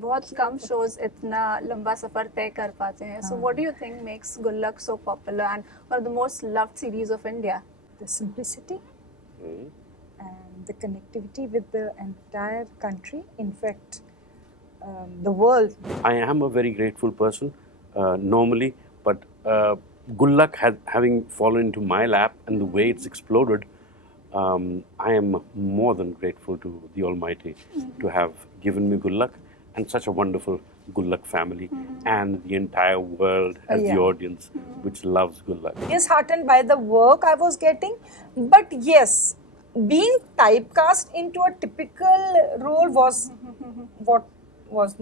बहुत कम शोज इतना लंबा सफर तय कर पाते हैं. So what do you think makes Gullak so popular and one of the most loved series of India? The simplicity and the connectivity with the entire country, in fact, the world. I am a very grateful person normally, but Gullak having fallen into my lap and the way it's exploded, I am more than grateful to the Almighty to have given me Gullak and such a wonderful Gullak family and the entire world as the audience which loves Gullak. Disheartened by the work I was getting, but yes, being typecast into a typical role was what was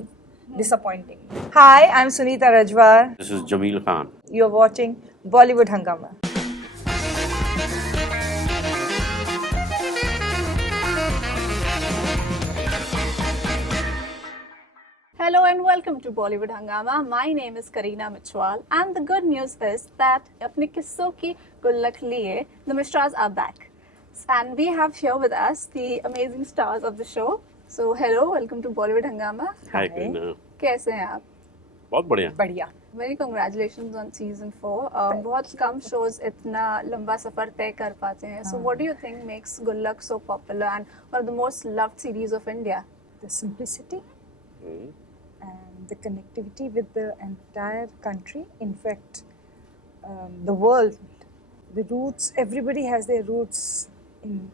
disappointing. Hi, I'm Sunita Rajwar. This is Jameel Khan. You're watching Bollywood Hungama. Hello and welcome to Bollywood Hungama. My name is Kareena Michwal and the good news is that apne kissoo ki Gullak liye, the Mishras are back. And we have here with us the amazing stars of the show. So hello, welcome to Bollywood Hungama. Hi, Kareena. कैसे हैं आप? बहुत बढ़िया. बढ़िया. Very congratulations on season 4. बहुत कम shows इतना लंबा सफर तय कर पाते हैं. So what do you think makes Gullak so popular and one of the most loved series of India? The simplicity and the connectivity with the entire country, in fact, the world. The roots, everybody has their roots in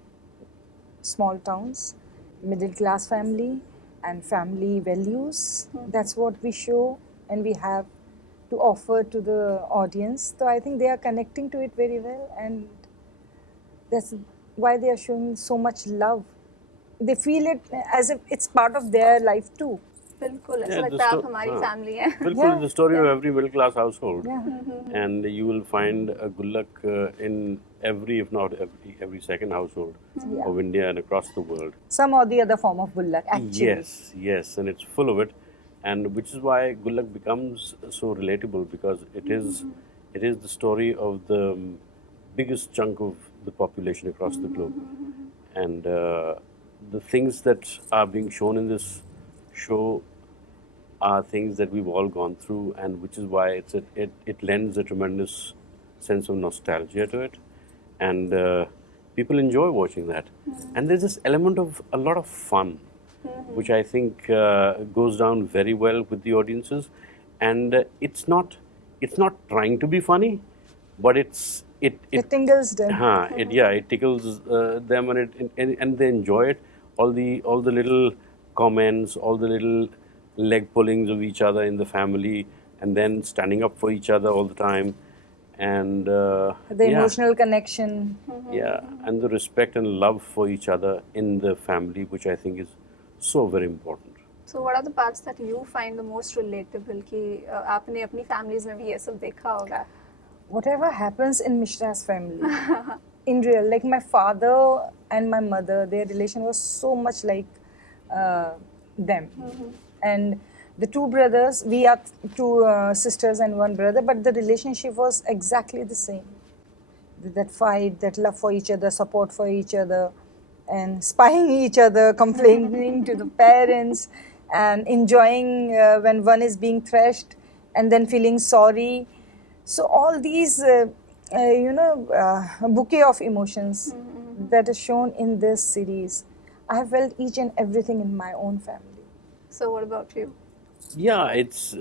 small towns, middle class family and family values. That's what we show and we have to offer to the audience. So I think they are connecting to it very well, and that's why they are showing so much love. They feel it as if it's part of their life too. बिल्कुल ऐसा लगता है आप हमारी family है. बिल्कुल, the story of every middle class household. Yeah. And you will find a Gullak in every, if not every second household of India and across the world. Some or the other form of Gullak, actually. Yes, and it's full of it, and which is why Gullak becomes so relatable, because it is the story of the biggest chunk of the population across the globe, and the things that are being shown in this show are things that we've all gone through, and which is why it lends a tremendous sense of nostalgia to it, and people enjoy watching that. And there's this element of a lot of fun, which I think goes down very well with the audiences, and it's not trying to be funny, but it tingles them. it tickles them, and they enjoy it. All the little comments, all the little leg pullings of each other in the family, and then standing up for each other all the time, and The emotional connection. and the respect and love for each other in the family, which I think is so very important. So what are the parts that you find the most relatable कि आपने अपनी families में भी ये सब देखा होगा? Whatever happens in Mishra's family, in real, like my father and my mother, their relation was so much like them. And the two brothers, we are two sisters and one brother, but the relationship was exactly the same. That fight, that love for each other, support for each other, and spying each other, complaining to the parents, and enjoying when one is being thrashed, and then feeling sorry. So all these, bouquet of emotions that is shown in this series, I have felt each and everything in my own family. So what about you? Yeah, it's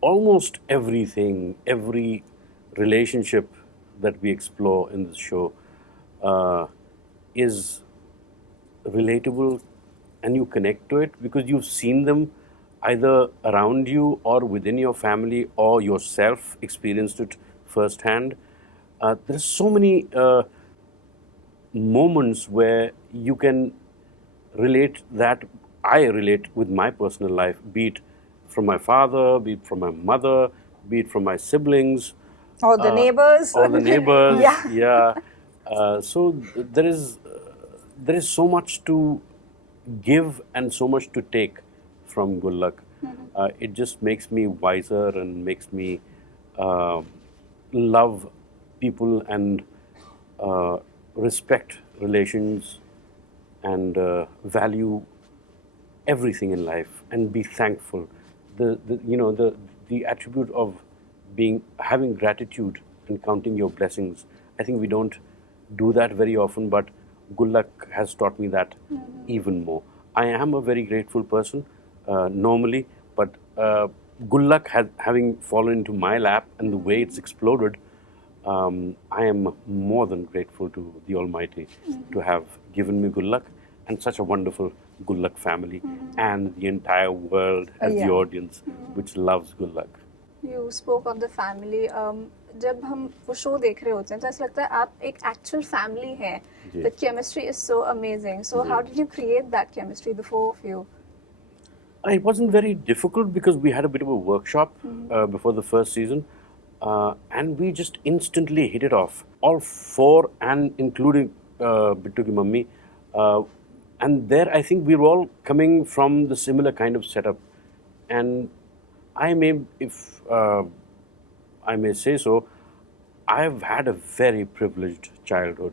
almost everything, every relationship that we explore in the show is relatable, and you connect to it because you've seen them either around you or within your family, or yourself experienced it firsthand. There's so many moments where you can relate that I relate with my personal life, be it from my father, be it from my mother, be it from my siblings. Or the neighbors. Or the neighbors. Yeah. So there is so much to give and so much to take from Gullak. It just makes me wiser and makes me love people and respect relations and value everything in life and be thankful. The attribute of having gratitude and counting your blessings. I think we don't do that very often, but Gullak has taught me that even more. I am a very grateful person normally, but Gullak having fallen into my lap and the way it's exploded, I am more than grateful to the Almighty to have given me Gullak and such a wonderful Gullak family and the entire world as the audience which loves Gullak. You spoke of the family. जब हम वो show देख रहे होते हैं तो ऐसा लगता है आप एक एक्चुअल फैमिली हैं. The chemistry is so amazing. So how did you create that chemistry, the four of you? It wasn't very difficult because we had a bit of a workshop before the first season, and we just instantly hit it off. All four, and including Bittu ki mummy, and there I think we were all coming from the similar kind of setup, and if I may say so, I've had a very privileged childhood,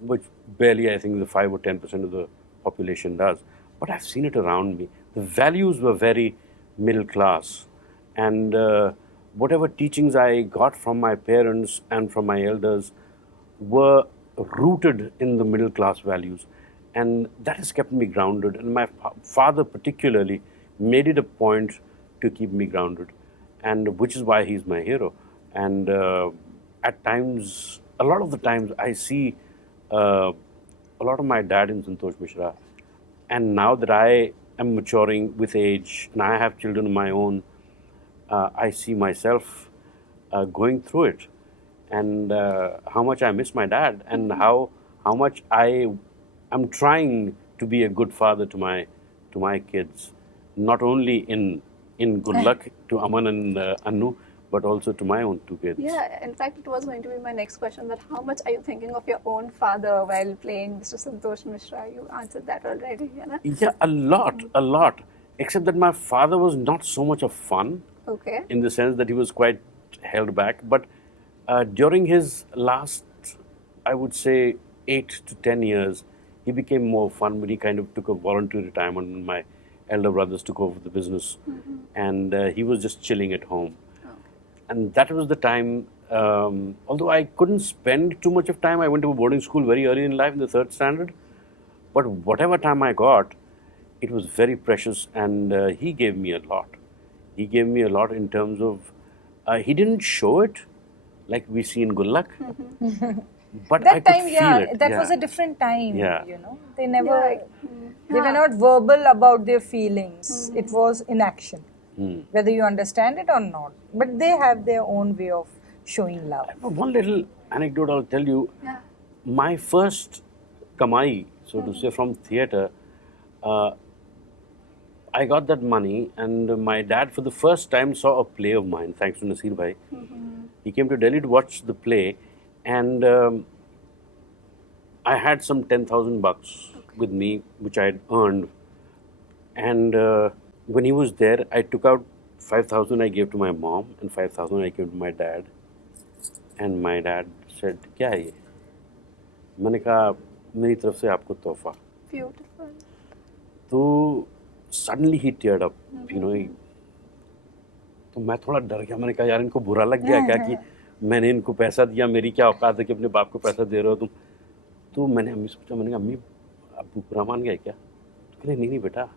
which barely I think the 5 or 10% of the population does. But I've seen it around me. The values were very middle class, and whatever teachings I got from my parents and from my elders were rooted in the middle class values, and that has kept me grounded. And my father particularly made it a point to keep me grounded, and which is why he's my hero. And at times, a lot of the times, I see a lot of my dad in Santosh Mishra. And now that I am maturing with age and I have children of my own, I see myself going through it, and how much I miss my dad, and how much I am trying to be a good father to my kids, not only in Gullak to Aman and Annu, but also to my own 2 kids. Yeah, in fact, it was going to be my next question, that how much are you thinking of your own father while playing Mr. Santosh Mishra? You answered that already, you know? Yeah, a lot. Except that my father was not so much of fun. Okay. In the sense that he was quite held back. But during his last, I would say, 8 to 10 years, he became more fun, but he kind of took a voluntary retirement when my elder brothers took over the business. And he was just chilling at home. And that was the time, although I couldn't spend too much of time, I went to a boarding school very early in life, in the 3rd standard. But whatever time I got, it was very precious, and he gave me a lot. He gave me a lot in terms of, he didn't show it like we see in Gullak, but that I could time, feel it. That was a different time, Yeah. you know. They never, they were Yeah. not verbal about their feelings. It was in action, whether you understand it or not. But they have their own way of showing love. One little anecdote I'll tell you. Yeah. My first kamai, so to say, from theatre, I got that money, and my dad for the first time saw a play of mine, thanks to Nasir Bhai. He came to Delhi to watch the play, and I had some 10,000 bucks with me, which I had earned. And when he was there, I took out 5,000 I gave to my mom, and 5,000 I gave to my dad. And my dad said, क्या है ये? मैंने कहा, मेरी तरफ से आपको तोहफा. Beautiful. तो suddenly he teared up, you know. तो मैं थोड़ा डर गया. मैंने कहा, यार इनको बुरा लग गया क्या कि मैंने इनको पैसा दिया, मेरी क्या औकात है कि अपने बाप को पैसा दे रहे हो तुम. तो मैंने अम्मी से पूछा, मैंने कहा, अम्मी अब बुरा मान गया क्या? तो कहने, नहीं बेटा,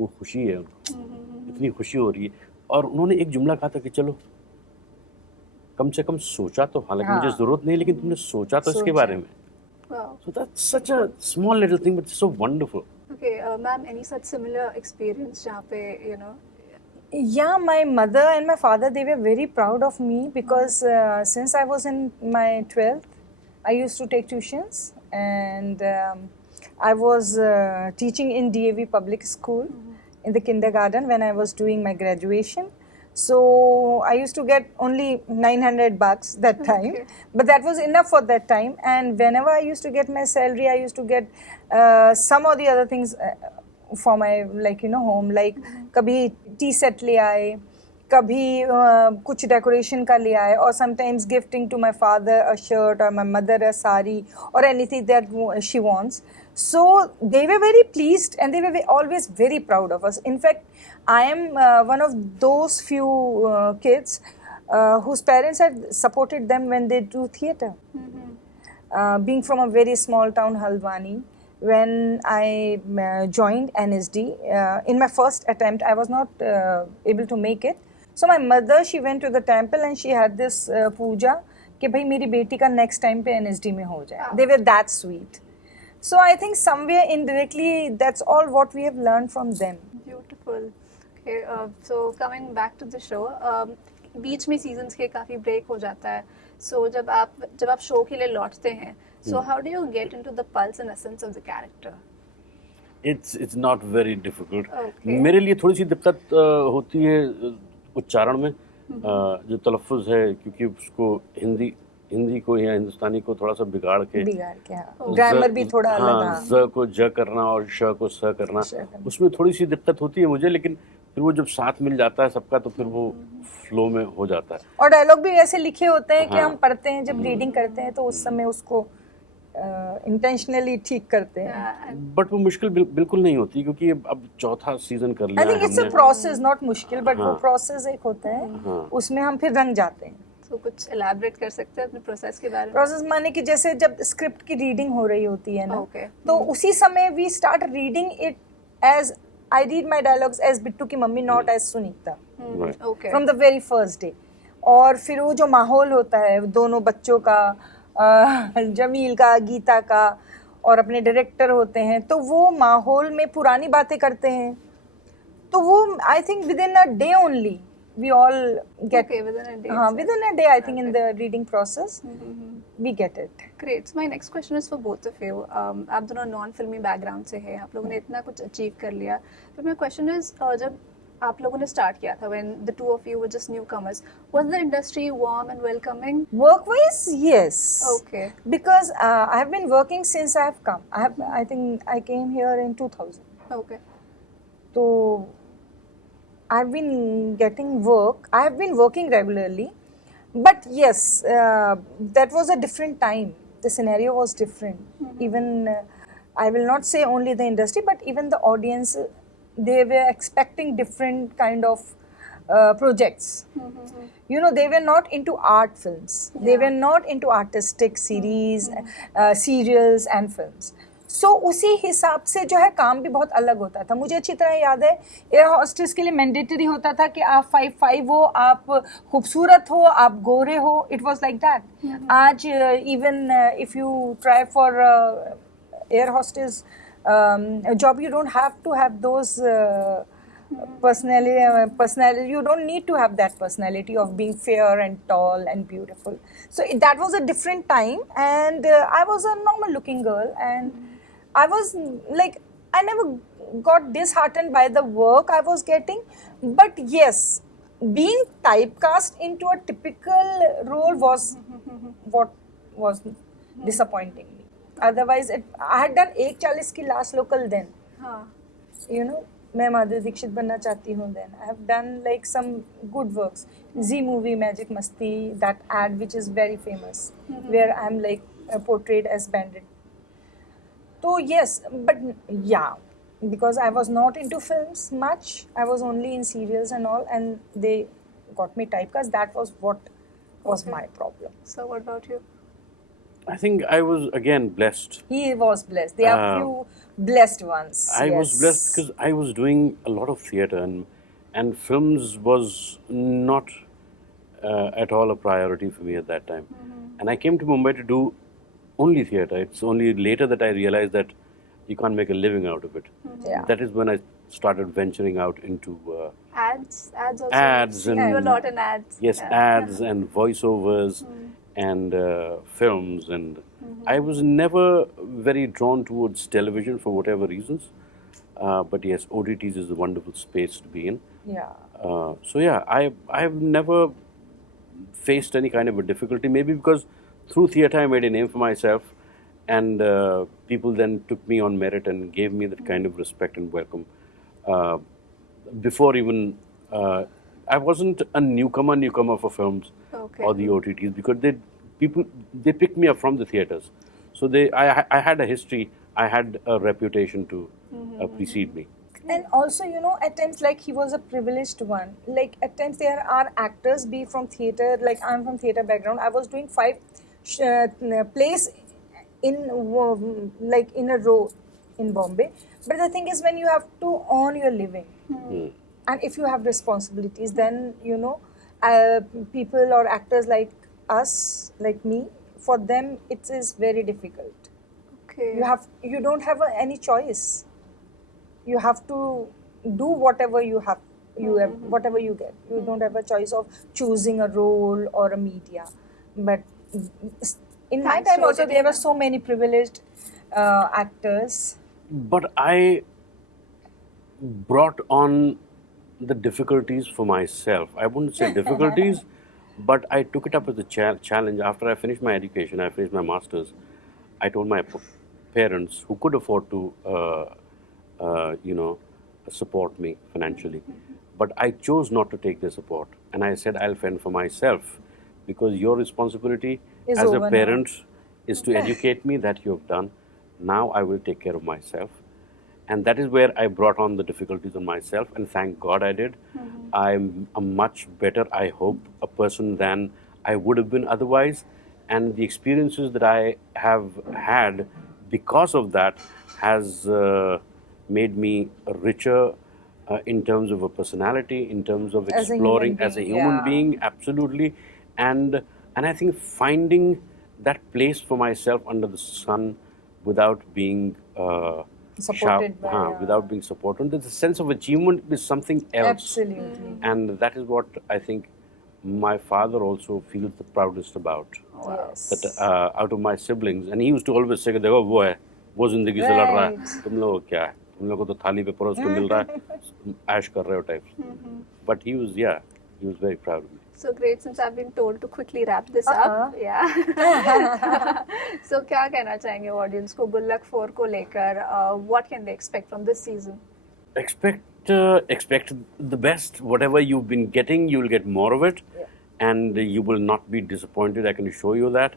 वो खुशी है उनको, इतनी खुशी हो रही है. और उन्होंने एक जुमला कहा था कि चलो कम से कम सोचा तो, हालांकि मुझे जरूरत नहीं, लेकिन तुमने सोचा तो इसके बारे में. Wow. So that's such a small little thing, but it's so wonderful. Okay, ma'am, any such similar experience जहाँ पे, you know? Yeah, my mother and my father, they were very proud of me because since I was in my 12th, I used to take tuitions, and I was teaching in DAV public school in the kindergarten when I was doing my graduation. So I used to get only 900 bucks that time, but that was enough for that time. And whenever I used to get my salary, I used to get some or the other things for my, like, you know, home. Like kabhi tea set le aaye, kabhi kuch decoration ka le aaye, or sometimes gifting to my father a shirt, or my mother a sari, or anything that she wants. So they were very pleased and they were always very proud of us. In fact, I am one of those few kids whose parents had supported them when they do theatre. Being from a very small town, Haldwani, when I joined NSD, in my first attempt, I was not able to make it. So my mother, she went to the temple and she had this puja कि भाई मेरी बेटी का next time पे NSD में हो जाए. They were that sweet. So I think somewhere indirectly, that's all what we have learned from them. Beautiful. Okay, so coming back to the show, बीच में seasons के काफी break हो जाता है. So जब आप show के लिए लौटते हैं, so how do you get into the pulse and essence of the character? It's not very difficult. Okay. मेरे लिए थोड़ी सी दिक्कत होती है उच्चारण में, जो तलफ़ुज़ है, क्योंकि उसको हिंदी को या हिंदुस्तानी को थोड़ा सा बिगाड़ के ग्रामर भी थोड़ा अलग, हाँ, ज को ज करना और श को स करना, उसमें थोड़ी सी दिक्कत होती है मुझे, लेकिन फिर वो जब साथ मिल जाता है सबका तो फिर वो फ्लो में हो जाता है. और डायलॉग भी ऐसे लिखे होते हैं कि हम पढ़ते हैं, जब रीडिंग करते हैं तो उस समय उसको इंटेंशनली ठीक करते हैं. बट वो मुश्किल बिल्कुल नहीं होती, क्योंकि अब चौथा सीजन कर लिया. I think it's a process, not मुश्किल, बट वो प्रोसेस एक होता है, उसमें हम फिर रंग जाते हैं. तो कुछ elaborate कर सकते हैं अपने प्रोसेस के बारे में? प्रोसेस माने कि जैसे जब स्क्रिप्ट की रीडिंग हो रही होती है ना, Okay. तो उसी समय we start reading it as I read my dialogues as Bittu की mummy, not as Sunita, Okay. From the very first day. और फिर वो जो माहौल होता है दोनों बच्चों का, जमील का, गीता का, और अपने डायरेक्टर होते हैं, तो वो माहौल में पुरानी बातें करते हैं, तो वो I think with in a day only we all get, Okay, within a day. within a day, I think, in the reading process we get it. Great. So my next question is for both of you. आप दोनों non फिल्मी background से हैं, आप लोगों ने इतना कुछ अचीव कर लिया. तो मेरा क्वेश्चन इज, जब आप लोगों ने स्टार्ट किया था, when the two of you were just newcomers, was the industry warm and welcoming? Work-wise, yes. Okay. Because I have been working since I have come. I think I came here in 2000. Okay. So I've been getting work. I have been working regularly, but yes, that was a different time. The scenario was different. Even I will not say only the industry, but even the audience, they were expecting different kind of projects. You know, they were not into art films. They were not into artistic series, serials and films. So उसी हिसाब से जो है काम भी बहुत अलग होता था. मुझे अच्छी तरह याद है, एयर होस्टेस के लिए मैंडेटरी होता था कि आप 5'5" हो, आप खूबसूरत हो, आप गोरे हो. It was like that. आज even if you try for air hostess job, you don't have to have those personality. You don't need to have that personality of being fair and tall and beautiful. So that was a different time, and I was a normal looking girl, and I was like, I never got disheartened by the work I was getting, but yes, being typecast into a typical role was what was disappointing me. Otherwise, I had done 1:40 की last local then. You know, मैं माधुरी दीक्षित बनना चाहती हूँ then. I have done like some good works. Z movie, Magic Masti, that ad which is very famous, where I'm like portrayed as bandit. So yes, but yeah, because I was not into films much. I was only in serials and all, and they got me typecast. That was what was my problem. So what about you? I think I was again blessed. He was blessed. There are few blessed ones. I was blessed because I was doing a lot of theatre, and films was not at all a priority for me at that time. And I came to Mumbai to do only theatre. It's only later that I realized that you can't make a living out of it. Yeah. That is when I started venturing out into Ads also. Ads You and- do a lot in ads. yes, ads and voiceovers and films, and I was never very drawn towards television for whatever reasons. But yes, OTTs is a wonderful space to be in. Yeah. So yeah, I've never faced any kind of a difficulty. Maybe because through theatre I made a name for myself, and people then took me on merit and gave me that kind of respect and welcome. Before even I wasn't a newcomer for films or the OTTs, because they picked me up from the theatres. So I had a history I had a reputation to precede me. And also, you know, at times, like, he was a privileged one. Like, at times there are actors, be from theater, like I'm from theater background. I was doing 5 plays in like in a row in Bombay. But the thing is, when you have to earn your living, and if you have responsibilities, then, you know, people or actors like us, like me, for them it is very difficult. Okay. You don't have any choice. You have to do whatever you have, whatever you get. You don't have a choice of choosing a role or a media. But in my Thanks time to also, OTT there were now. so many privileged actors. But I brought on the difficulties for myself. I wouldn't say difficulties, but I took it up as a challenge. After I finished my education, I finished my master's. I told my parents, who could afford to, you know, support me financially, but I chose not to take their support, and I said I'll fend for myself, because your responsibility Is as a over now. parent is to educate me. That you have done. Now I will take care of myself. And that is where I brought on the difficulties on myself, and thank God I did. I'm a much better, I hope, a person than I would have been otherwise. And the experiences that I have had because of that has made me richer in terms of a personality, in terms of As a human exploring as a being, human yeah. being, absolutely. And I think finding that place for myself under the sun without being Supported by, without being supported. There's a sense of achievement is something else. Absolutely. And that is what I think my father also feels the proudest about. Yes. That out of my siblings, and he used to always say, देखो वो है, वो जिंदगी से लड़ रहा है, Right. तुम लोग क्या है, तुम लोगों को तो थाली पे परोस के मिल रहा है, ऐश कर रहे हो types. But he was very proud of me. So great, since I've been told to quickly wrap this up. Yeah. So क्या कहना चाहेंगे audience को गुल्लक 4 को लेकर? What can they expect from this season? Expect the best. Whatever you've been getting, you'll get more of it, and you will not be disappointed. I can assure you that.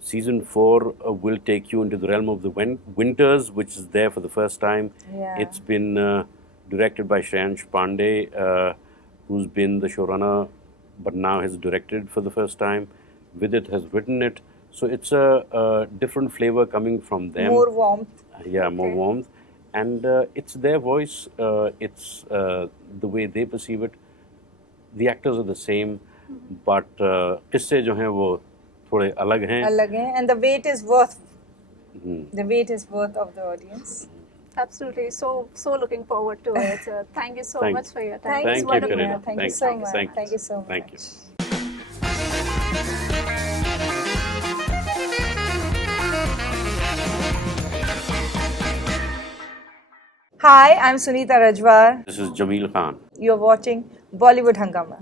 Season 4 will take you into the realm of the winters, which is there for the first time. Yeah. It's been directed by Shreyansh Pandey, who's been the showrunner, but now has directed for the first time. Vidit has written it, so it's a different flavor coming from them. More warmth. Yeah, more warmth. And it's their voice, it's the way they perceive it. The actors are the same, but किस्से जो हैं वो थोड़े अलग हैं. Alag hai. And the wait is worth. The wait is worth of the audience. Absolutely. So looking forward to it. Thank you so Thank- much for your time. Thanks, Thank you, wonderful. Karina. Thank you Thank so you. much. Thank you. Thank you so much. Thank you. Hi, I'm Sunita Rajwar. This is Jameel Khan. You're watching Bollywood Hangama.